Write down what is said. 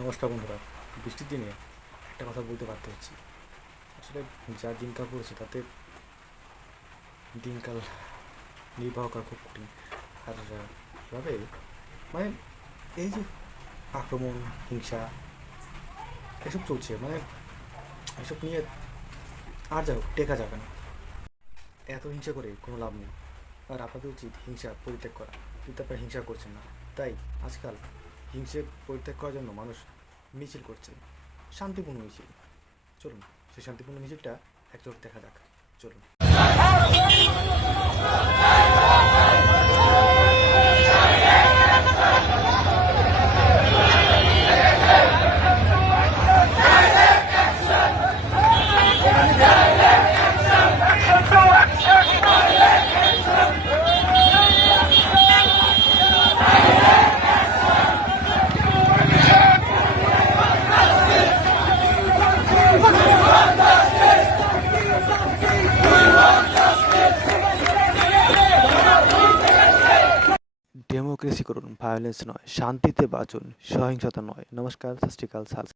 নমস্কার বন্ধুরা। বৃষ্টির দিনে একটা কথা বলতে বাধ্য হচ্ছি। আসলে যা দিনকাল পড়েছে তাতে দিনকাল নির্বাহ করা খুব কঠিন। আর এভাবে মানে এই যে আক্রমণ, হিংসা এসব চলছে, এসব নিয়ে আর যাই হোক টেকা যাবে না। এত হিংসা করে কোনো লাভ নেই। আর আপনাদের উচিত হিংসা পরিত্যাগ করা, কিন্তু আপনারা হিংসা করছেন না। তাই আজকাল হিংসে পরিত্যাগ করার জন্য মানুষ মিছিল করছে, শান্তিপূর্ণ মিছিল। চলুন সেই শান্তিপূর্ণ মিছিলটা এক চোখ দেখা যাক। চলুন। ডেমোক্রেসি করুন, ভায়োলেন্স নয়। শান্তিতে বাঁচুন, সহিংসতা নয়। নমস্কার, সত শ্রী আকাল।